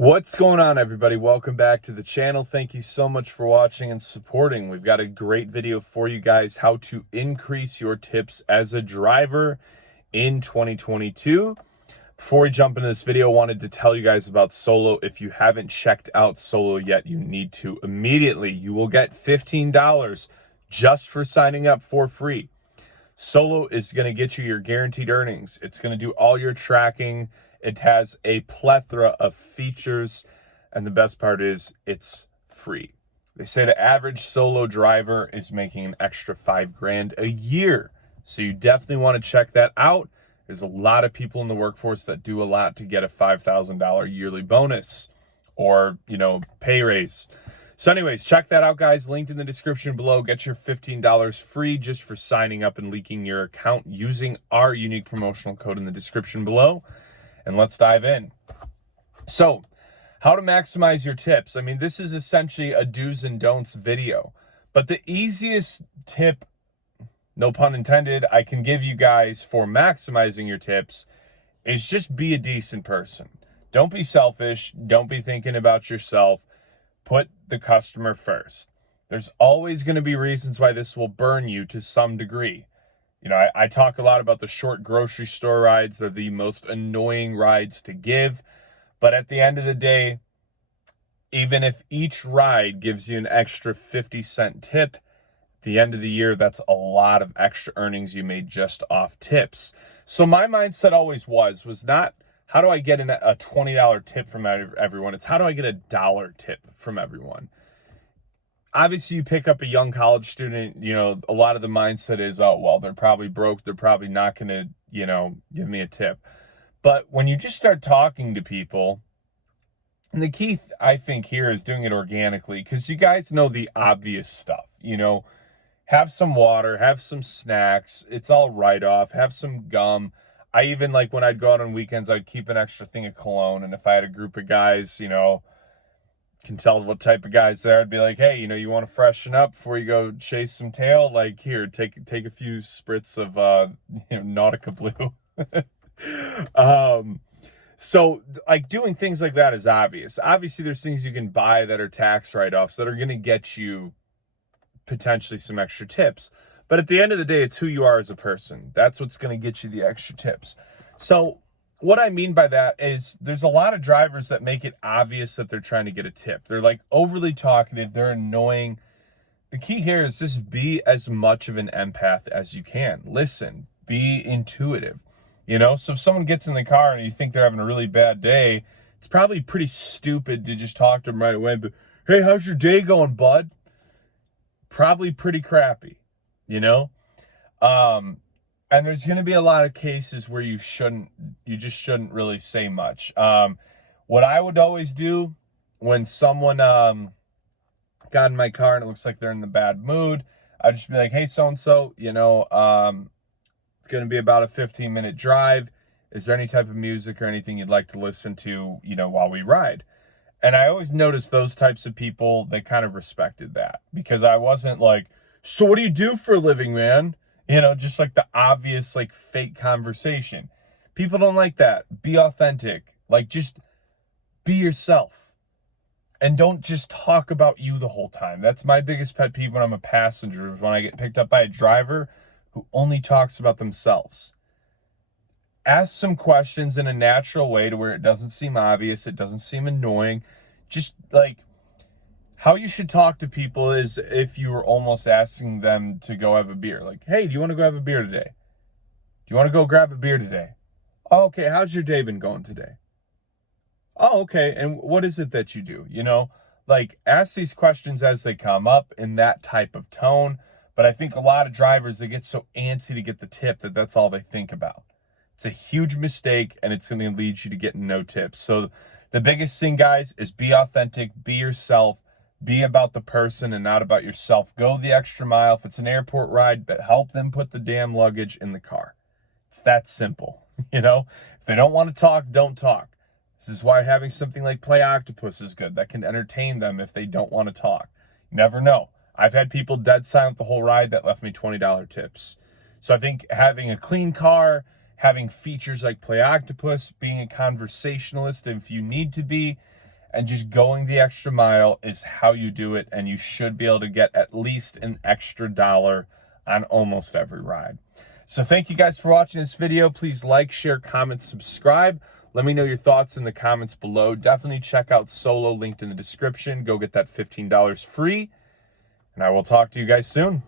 What's going on, everybody? Welcome back to the channel. Thank you so much for watching and supporting. We've got a great video for you guys, how to increase your tips as a driver in 2022. Before we jump into this video, I wanted to tell you guys about Solo. If you haven't checked out Solo yet, you need to immediately. You will get $15 just for signing up for free. Solo is going to get you your guaranteed earnings. It's going to do all your tracking. It has a plethora of features, and the best part is it's free. They say the average solo driver is making an extra $5,000 a year. So you definitely want to check that out. There's a lot of people in the workforce that do a lot to get a $5,000 yearly bonus or, pay raise. So anyways, check that out, guys. Linked in the description below. Get your $15 free just for signing up and leaking your account using our unique promotional code in the description below. And let's dive in. So, how to maximize your tips. I mean, this is essentially a do's and don'ts video. But the easiest tip, no pun intended, I can give you guys for maximizing your tips is just be a decent person. Don't be selfish. Don't be thinking about yourself. Put the customer first. There's always going to be reasons why this will burn you to some degree. I talk a lot about the short grocery store rides. They're the most annoying rides to give. But at the end of the day, even if each ride gives you an extra 50-cent tip, at the end of the year, that's a lot of extra earnings you made just off tips. So my mindset always was not, how do I get a $20 tip from everyone? It's how do I get a $1 tip from everyone? Obviously, you pick up a young college student, a lot of the mindset is, oh, well, they're probably broke. They're probably not going to, give me a tip. But when you just start talking to people, and the key, I think, here is doing it organically, because you guys know the obvious stuff, have some water, have some snacks. It's all write-off. Have some gum. I even, when I'd go out on weekends, I'd keep an extra thing of cologne. And if I had a group of guys, can tell what type of guys there. I'd be like, hey, you want to freshen up before you go chase some tail? Here, take a few spritz of Nautica Blue. So doing things like that is obvious. Obviously, there's things you can buy that are tax write-offs that are going to get you potentially some extra tips. But at the end of the day, it's who you are as a person. That's what's going to get you the extra tips. So what I mean by that is there's a lot of drivers that make it obvious that they're trying to get a tip. They're overly talkative. They're annoying. The key here is just be as much of an empath as you can. Listen, be intuitive. So if someone gets in the car and you think they're having a really bad day, it's probably pretty stupid to just talk to them right away. But, hey, how's your day going, bud? Probably pretty crappy, And there's going to be a lot of cases where you just shouldn't really say much. What I would always do when someone got in my car and it looks like they're in the bad mood, I'd just be like, hey, so-and-so, it's going to be about a 15-minute drive. Is there any type of music or anything you'd like to listen to, while we ride? And I always noticed those types of people, they kind of respected that, because I wasn't like, so what do you do for a living, man? Just the obvious, fake conversation. People don't like that. Be authentic. Just be yourself. And don't just talk about you the whole time. That's my biggest pet peeve when I'm a passenger, is when I get picked up by a driver who only talks about themselves. Ask some questions in a natural way to where it doesn't seem obvious. It doesn't seem annoying. Just how you should talk to people is if you were almost asking them to go have a beer. Hey, do you want to go have a beer today? Do you want to go grab a beer today? Oh, okay. How's your day been going today? Oh, okay. And what is it that you do? Ask these questions as they come up in that type of tone. But I think a lot of drivers, they get so antsy to get the tip that that's all they think about. It's a huge mistake, and it's going to lead you to getting no tips. So the biggest thing, guys, is be authentic, be yourself. Be about the person and not about yourself. Go the extra mile. If it's an airport ride, but help them put the damn luggage in the car. It's that simple, If they don't want to talk, don't talk. This is why having something like Play Octopus is good. That can entertain them if they don't want to talk. You never know. I've had people dead silent the whole ride that left me $20 tips. So I think having a clean car, having features like Play Octopus, being a conversationalist if you need to be, and just going the extra mile is how you do it, and you should be able to get at least an extra $1 on almost every ride. So thank you guys for watching this video. Please like, share, comment, subscribe. Let me know your thoughts in the comments below. Definitely check out Solo, linked in the description. Go get that $15 free, and I will talk to you guys soon.